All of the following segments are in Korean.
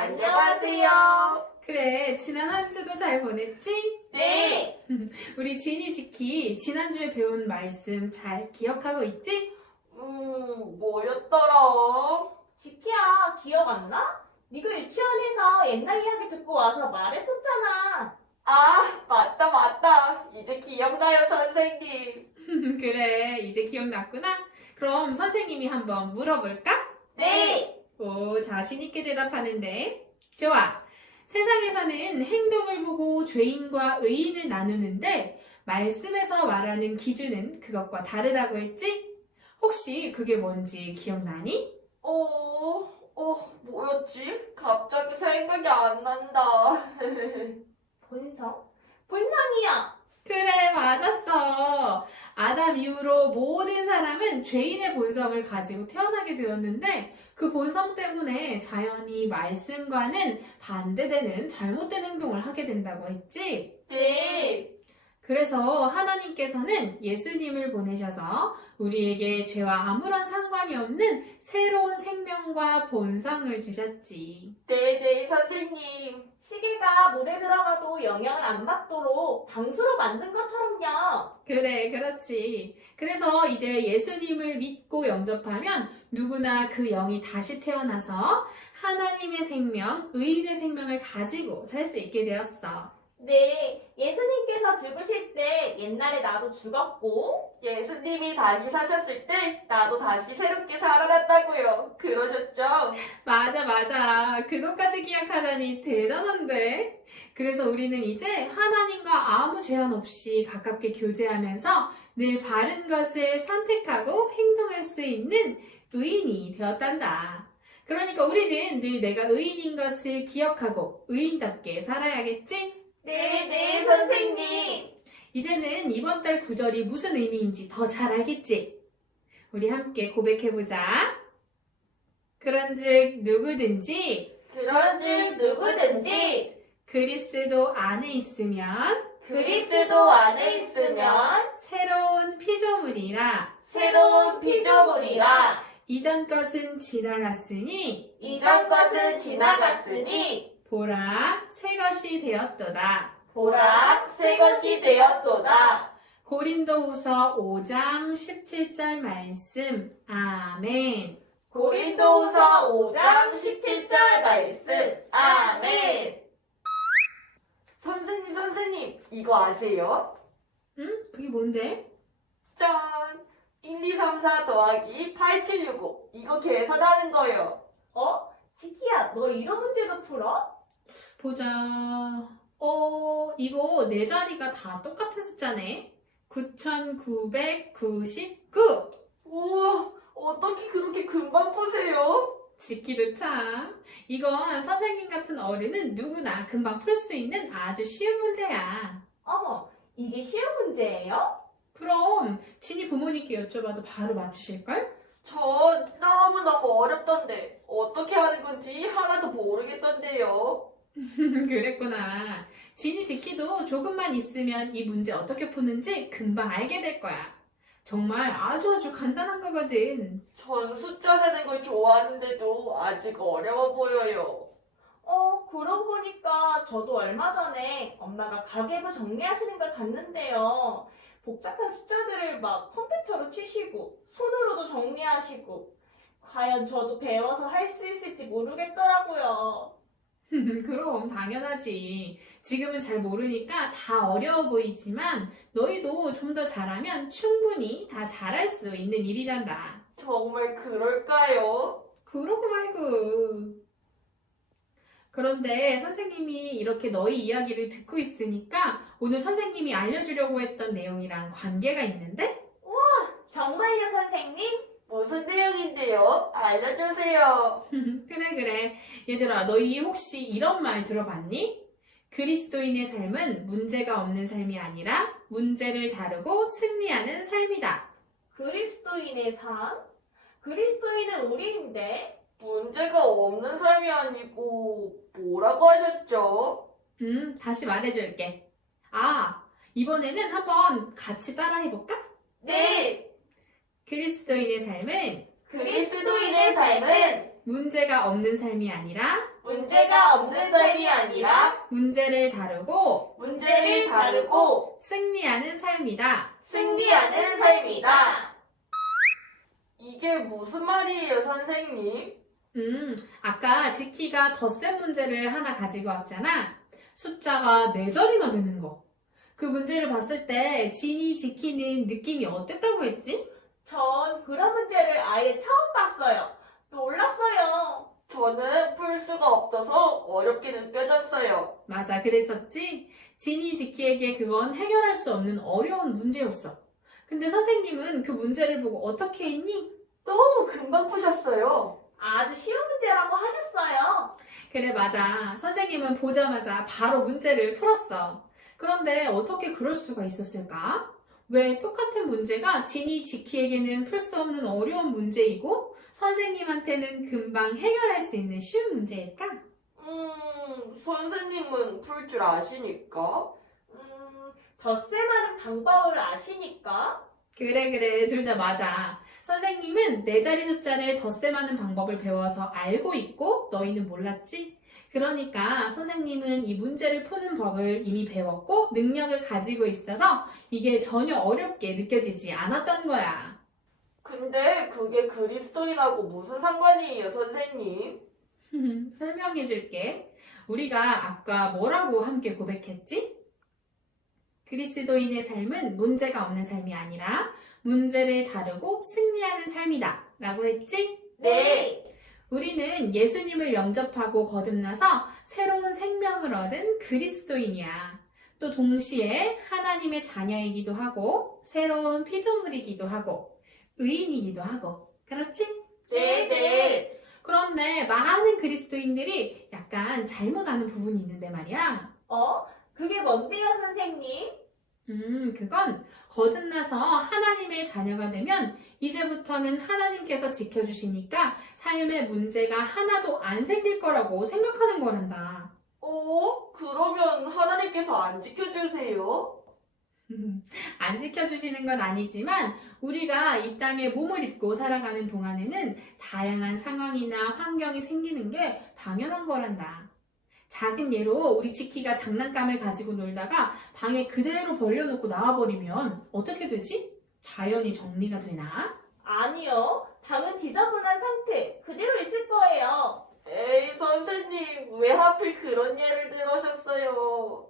안녕하세요. 그래, 지난 한 주도 잘 보냈지? 네. 우리 지니 지키 지난주에 배운 말씀 잘 기억하고 있지? 뭐였더라? 지키야, 기억 안 나? 네가 유치원에서 옛날 이야기 듣고 와서 말했었잖아. 아, 맞다. 이제 기억나요, 선생님. 그래, 이제 기억났구나? 그럼 선생님이 한번 물어볼까? 네. 오, 자신있게 대답하는데. 좋아. 세상에서는 행동을 보고 죄인과 의인을 나누는데 말씀에서 말하는 기준은 그것과 다르다고 했지? 혹시 그게 뭔지 기억나니? 뭐였지? 갑자기 생각이 안 난다. 본성? 본성이야. 그래, 맞았어. 아담 이후로 모든 사람은 죄인의 본성을 가지고 태어나게 되었는데 그 본성 때문에 자연히 말씀과는 반대되는 잘못된 행동을 하게 된다고 했지? 네. 그래서 하나님께서는 예수님을 보내셔서 우리에게 죄와 아무런 상관이 없는 새로운 생명과 본성을 주셨지. 네, 선생님. 시계가 물에 들어가도 영향을 안 받도록 방수로 만든 것처럼요. 그래, 그렇지. 그래서 이제 예수님을 믿고 영접하면 누구나 그 영이 다시 태어나서 하나님의 생명, 의인의 생명을 가지고 살 수 있게 되었어. 네. 예수님께서 죽으실 때 옛날에 나도 죽었고 예수님이 다시 사셨을 때 나도 다시 새롭게 살아났다고요. 그러셨죠? 맞아. 그것까지 기억하다니 대단한데? 그래서 우리는 이제 하나님과 아무 제한 없이 가깝게 교제하면서 늘 바른 것을 선택하고 행동할 수 있는 의인이 되었단다. 그러니까 우리는 늘 내가 의인인 것을 기억하고 의인답게 살아야겠지? 네, 선생님. 이제는 이번 달 구절이 무슨 의미인지 더 잘 알겠지? 우리 함께 고백해보자. 그런즉 누구든지 그리스도 안에 있으면 그리스도 안에 있으면 새로운 피조물이라 새로운 피조물이라. 이전 것은 지나갔으니 이전 것은 지나갔으니 보라 새 것이 되었도다. 보라 새 것이 되었도다. 고린도후서 5장 17절 말씀. 아멘. 고린도후서 5장 17절 말씀. 아멘. 선생님, 이거 아세요? 응? 그게 뭔데? 짠! 1, 2, 3, 4 더하기 8, 7, 6, 5. 이거 계산하는 거요. 지키야, 너 이런 문제도 풀어? 보자. 이거 네 자리가 다 똑같은 숫자네. 9,999. 우와, 어떻게 그렇게 금방 푸세요? 지키도 참. 이건 선생님 같은 어른은 누구나 금방 풀 수 있는 아주 쉬운 문제야. 어머, 이게 쉬운 문제예요? 그럼 진이 부모님께 여쭤봐도 바로 맞추실걸? 전 너무너무 어렵던데 어떻게 하는 건지 하나도 모르겠던데요. 그랬구나. 진이 지키도 조금만 있으면 이 문제 어떻게 푸는지 금방 알게 될 거야. 정말 아주 간단한 거거든. 전 숫자 세는 걸 좋아하는데도 아직 어려워 보여요. 그러고 보니까 저도 얼마 전에 엄마가 가계부 정리하시는 걸 봤는데요. 복잡한 숫자들을 막 컴퓨터로 치시고 손으로도 정리하시고 과연 저도 배워서 할 수 있을지 모르겠더라고요. 그럼 당연하지. 지금은 잘 모르니까 다 어려워 보이지만 너희도 좀 더 잘하면 충분히 다 잘할 수 있는 일이란다. 정말 그럴까요? 그러고 말고. 그런데 선생님이 이렇게 너희 이야기를 듣고 있으니까 오늘 선생님이 알려주려고 했던 내용이랑 관계가 있는데? 정말요, 선생님? 무슨 내용인데요? 알려주세요. 그래. 얘들아, 너희 혹시 이런 말 들어봤니? 그리스도인의 삶은 문제가 없는 삶이 아니라 문제를 다루고 승리하는 삶이다. 그리스도인의 삶? 그리스도인은 우리인데? 문제가 없는 삶이 아니고 뭐라고 하셨죠? 다시 말해줄게. 이번에는 한번 같이 따라해볼까? 네! 그리스도인의 삶은 그리스도인의 삶은 문제가 없는 삶이 아니라 문제가 없는 삶이 아니라 문제를 다루고 문제를 다루고 승리하는 삶이다. 승리하는 삶이다. 이게 무슨 말이에요, 선생님? 아까 지키가 덧셈 문제를 하나 가지고 왔잖아. 숫자가 4자리나 되는 거. 그 문제를 봤을 때 진이 지키는 느낌이 어땠다고 했지? 전 그런 문제를 아예 처음 봤어요. 놀랐어요. 저는 풀 수가 없어서 어렵게 느껴졌어요. 맞아, 그랬었지? 진이 지키에게 그건 해결할 수 없는 어려운 문제였어. 근데 선생님은 그 문제를 보고 어떻게 했니? 너무 금방 푸셨어요. 아주 쉬운 문제라고 하셨어요. 그래, 맞아. 선생님은 보자마자 바로 문제를 풀었어. 그런데 어떻게 그럴 수가 있었을까? 왜 똑같은 문제가 진이 지키에게는 풀 수 없는 어려운 문제이고 선생님한테는 금방 해결할 수 있는 쉬운 문제일까? 선생님은 풀 줄 아시니까? 덧셈하는 방법을 아시니까? 그래, 둘 다 맞아. 선생님은 4자리 숫자를 덧셈하는 방법을 배워서 알고 있고 너희는 몰랐지? 그러니까 선생님은 이 문제를 푸는 법을 이미 배웠고 능력을 가지고 있어서 이게 전혀 어렵게 느껴지지 않았던 거야. 근데 그게 그리스도인하고 무슨 상관이에요, 선생님? 설명해 줄게. 우리가 아까 뭐라고 함께 고백했지? 그리스도인의 삶은 문제가 없는 삶이 아니라 문제를 다루고 승리하는 삶이다 라고 했지? 네. 우리는 예수님을 영접하고 거듭나서 새로운 생명을 얻은 그리스도인이야. 또 동시에 하나님의 자녀이기도 하고 새로운 피조물이기도 하고 의인이기도 하고 그렇지? 네. 그런데 많은 그리스도인들이 약간 잘못 아는 부분이 있는데 말이야. 그게 뭔데요, 선생님? 그건 거듭나서 하나님의 자녀가 되면 이제부터는 하나님께서 지켜주시니까 삶의 문제가 하나도 안 생길 거라고 생각하는 거란다. 그러면 하나님께서 안 지켜주세요? 안 지켜주시는 건 아니지만 우리가 이 땅에 몸을 입고 살아가는 동안에는 다양한 상황이나 환경이 생기는 게 당연한 거란다. 작은 예로 우리 지키가 장난감을 가지고 놀다가 방에 그대로 벌려놓고 나와버리면 어떻게 되지? 자연히 정리가 되나? 아니요. 방은 지저분한 상태 그대로 있을 거예요. 에이, 선생님, 왜 하필 그런 예를 들으셨어요?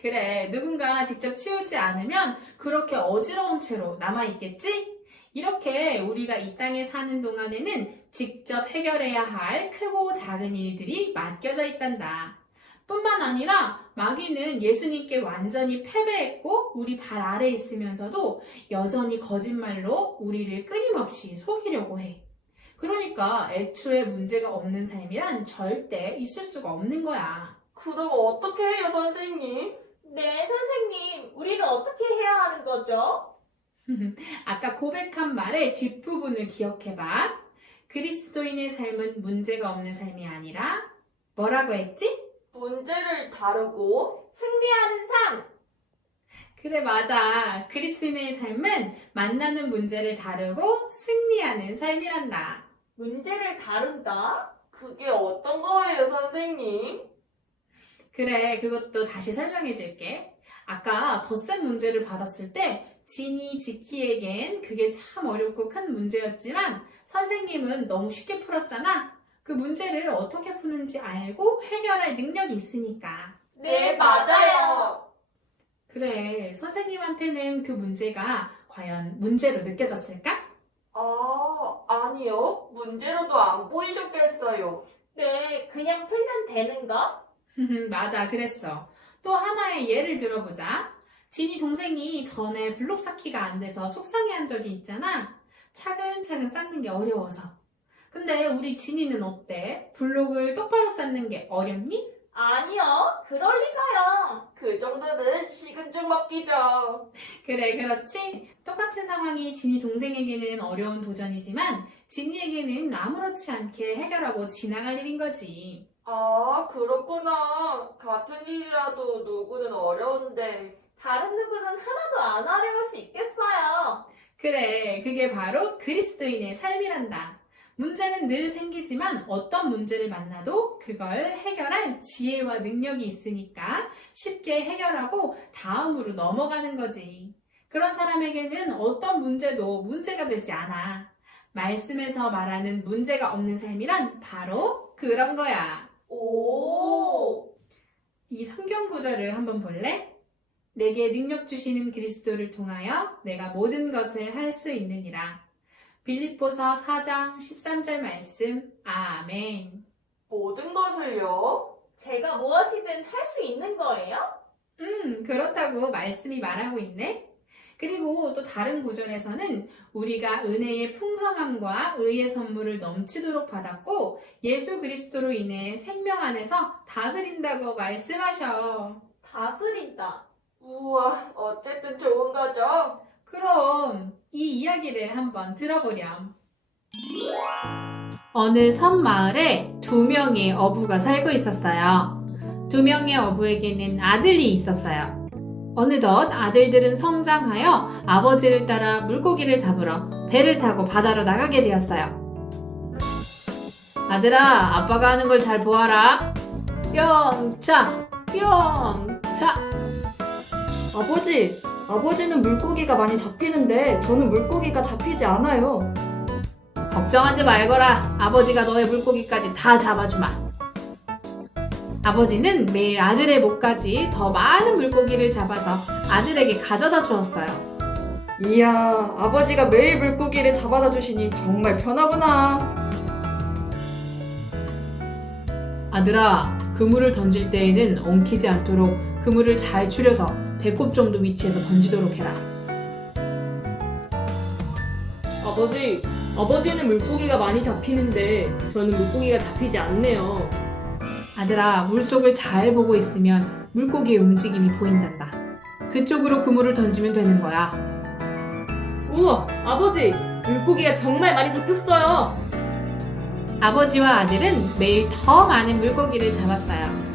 그래, 누군가 직접 치우지 않으면 그렇게 어지러운 채로 남아있겠지? 이렇게 우리가 이 땅에 사는 동안에는 직접 해결해야 할 크고 작은 일들이 맡겨져 있단다. 뿐만 아니라 마귀는 예수님께 완전히 패배했고 우리 발 아래에 있으면서도 여전히 거짓말로 우리를 끊임없이 속이려고 해. 그러니까 애초에 문제가 없는 삶이란 절대 있을 수가 없는 거야. 그럼 어떻게 해요, 선생님? 네, 선생님. 우리는 어떻게 해야 하는 거죠? 아까 고백한 말의 뒷부분을 기억해봐. 그리스도인의 삶은 문제가 없는 삶이 아니라 뭐라고 했지? 문제를 다루고 승리하는 삶. 그래, 맞아. 그리스도인의 삶은 만나는 문제를 다루고 승리하는 삶이란다. 문제를 다룬다? 그게 어떤 거예요, 선생님? 그래, 그것도 다시 설명해 줄게. 아까 덧셈 문제를 받았을 때 진이 지키에겐 그게 참 어렵고 큰 문제였지만 선생님은 너무 쉽게 풀었잖아. 그 문제를 어떻게 푸는지 알고 해결할 능력이 있으니까. 네, 맞아요. 그래, 선생님한테는 그 문제가 과연 문제로 느껴졌을까? 아니요. 문제로도 안 보이셨겠어요. 네, 그냥 풀면 되는 거? 맞아, 그랬어. 또 하나의 예를 들어보자. 진이 동생이 전에 블록 쌓기가 안 돼서 속상해한 적이 있잖아. 차근차근 쌓는 게 어려워서. 근데 우리 진이는 어때? 블록을 똑바로 쌓는 게 어렵니? 아니요, 그럴 리가요. 그 정도는 식은 죽 먹기죠. 그래, 그렇지? 똑같은 상황이 진이 동생에게는 어려운 도전이지만 진이에게는 아무렇지 않게 해결하고 지나갈 일인 거지. 그렇구나. 같은 일이라도 누구는 어려운데. 다른 누구는 하나도 안 어려울 수 있겠어요. 그래, 그게 바로 그리스도인의 삶이란다. 문제는 늘 생기지만 어떤 문제를 만나도 그걸 해결할 지혜와 능력이 있으니까 쉽게 해결하고 다음으로 넘어가는 거지. 그런 사람에게는 어떤 문제도 문제가 되지 않아. 말씀에서 말하는 문제가 없는 삶이란 바로 그런 거야. 오, 이 성경 구절을 한번 볼래? 내게 능력 주시는 그리스도를 통하여 내가 모든 것을 할 수 있느니라. 빌립보서 4장 13절 말씀. 아멘. 모든 것을요? 제가 무엇이든 할 수 있는 거예요? 그렇다고 말씀이 말하고 있네. 그리고 또 다른 구절에서는 우리가 은혜의 풍성함과 의의 선물을 넘치도록 받았고 예수 그리스도로 인해 생명 안에서 다스린다고 말씀하셔. 다스린다. 우와, 어쨌든 좋은 거죠? 그럼 이 이야기를 한번 들어보렴. 어느 섬 마을에 2명의 어부가 살고 있었어요. 2명의 어부에게는 아들이 있었어요. 어느덧 아들들은 성장하여 아버지를 따라 물고기를 잡으러 배를 타고 바다로 나가게 되었어요. 아들아, 아빠가 하는 걸 잘 보아라. 영차, 영차. 아버지는 물고기가 많이 잡히는데 저는 물고기가 잡히지 않아요. 걱정하지 말거라. 아버지가 너의 물고기까지 다 잡아주마. 아버지는 매일 아들의 목까지 더 많은 물고기를 잡아서 아들에게 가져다 주었어요. 이야, 아버지가 매일 물고기를 잡아다 주시니 정말 편하구나. 아들아, 그물을 던질 때에는 엉키지 않도록 그물을 잘 추려서 배꼽 정도 위치에서 던지도록 해라. 아버지는 물고기가 많이 잡히는데 저는 물고기가 잡히지 않네요. 아들아, 물속을 잘 보고 있으면 물고기의 움직임이 보인단다. 그쪽으로 그물을 던지면 되는 거야. 우와, 아버지! 물고기가 정말 많이 잡혔어요. 아버지와 아들은 매일 더 많은 물고기를 잡았어요.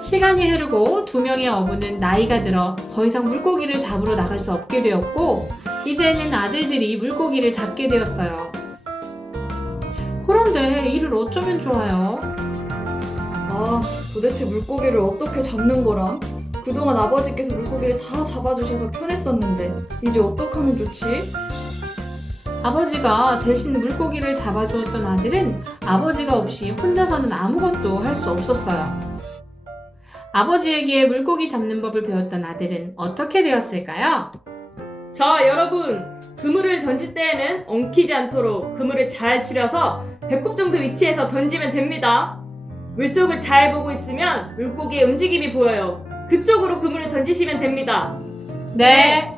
시간이 흐르고 2명의 어부는 나이가 들어 더 이상 물고기를 잡으러 나갈 수 없게 되었고 이제는 아들들이 물고기를 잡게 되었어요. 그런데 이를 어쩌면 좋아요? 아, 도대체 물고기를 어떻게 잡는 거람? 그동안 아버지께서 물고기를 다 잡아주셔서 편했었는데 이제 어떡하면 좋지? 아버지가 대신 물고기를 잡아주었던 아들은 아버지가 없이 혼자서는 아무것도 할 수 없었어요. 아버지에게 물고기 잡는 법을 배웠던 아들은 어떻게 되었을까요? 자, 여러분! 그물을 던질 때에는 엉키지 않도록 그물을 잘 추려서 배꼽 정도 위치에서 던지면 됩니다. 물속을 잘 보고 있으면 물고기의 움직임이 보여요. 그쪽으로 그물을 던지시면 됩니다. 네.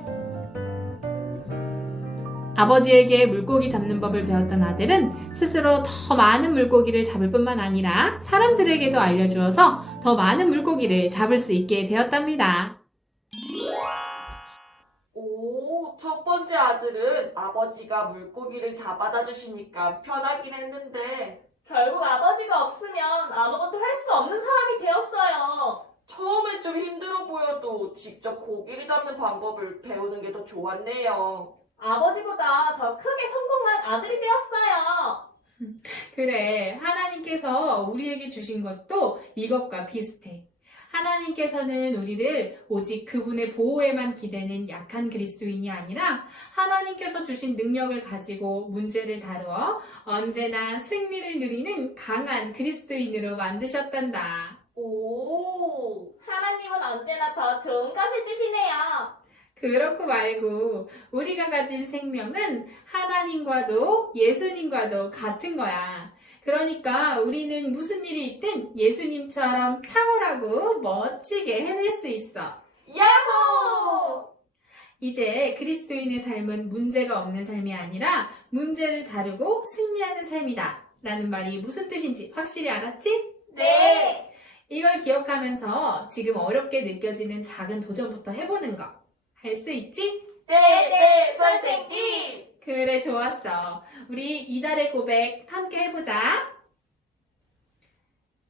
아버지에게 물고기 잡는 법을 배웠던 아들은 스스로 더 많은 물고기를 잡을 뿐만 아니라 사람들에게도 알려주어서 더 많은 물고기를 잡을 수 있게 되었답니다. 오, 첫 번째 아들은 아버지가 물고기를 잡아다 주시니까 편하긴 했는데 결국 아버지가 없으면 아무것도 할 수 없는 사람이 되었어요. 처음엔 좀 힘들어 보여도 직접 고기를 잡는 방법을 배우는 게 더 좋았네요. 아버지보다 더 크게 성공한 아들이 되었어요. 그래, 하나님께서 우리에게 주신 것도 이것과 비슷해. 하나님께서는 우리를 오직 그분의 보호에만 기대는 약한 그리스도인이 아니라 하나님께서 주신 능력을 가지고 문제를 다루어 언제나 승리를 누리는 강한 그리스도인으로 만드셨단다. 오, 하나님은 언제나 더 좋은 것을 주시네요. 그렇고 말고 우리가 가진 생명은 하나님과도 예수님과도 같은 거야. 그러니까 우리는 무슨 일이 있든 예수님처럼 탁월하고 멋지게 해낼 수 있어. 야호! 이제 그리스도인의 삶은 문제가 없는 삶이 아니라 문제를 다루고 승리하는 삶이다. 라는 말이 무슨 뜻인지 확실히 알았지? 네. 이걸 기억하면서 지금 어렵게 느껴지는 작은 도전부터 해보는 거. 할 수 있지? 네, 선생님. 그래, 좋았어. 우리 이달의 고백 함께 해보자.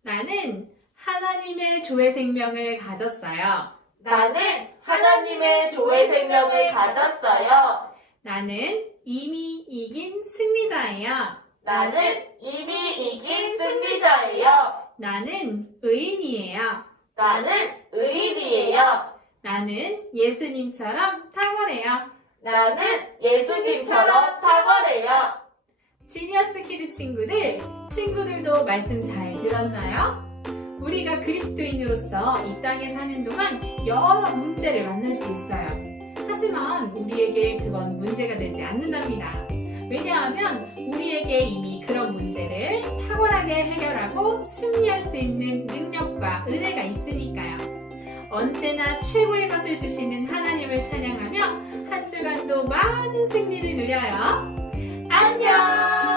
나는 하나님의 조의 생명을 가졌어요. 나는 하나님의 조의 생명을 가졌어요. 나는 이미 이긴 승리자예요. 나는 이미 이긴 승리자예요. 나는 의인이에요. 나는 의인이에요. 나는 예수님처럼 탁월해요. 나는 예수님처럼 탁월해요. 지니어스 키즈 친구들도 말씀 잘 들었나요? 우리가 그리스도인으로서 이 땅에 사는 동안 여러 문제를 만날 수 있어요. 하지만 우리에게 그건 문제가 되지 않는답니다. 왜냐하면 우리에게 이미 그런 문제를 탁월하게 해결하고 승리할 수 있는 능력과 은혜가 있으니까요. 언제나 최고의 것을 주시는 하나님을 찬양하며 한 주간도 많은 승리를 누려요. 안녕!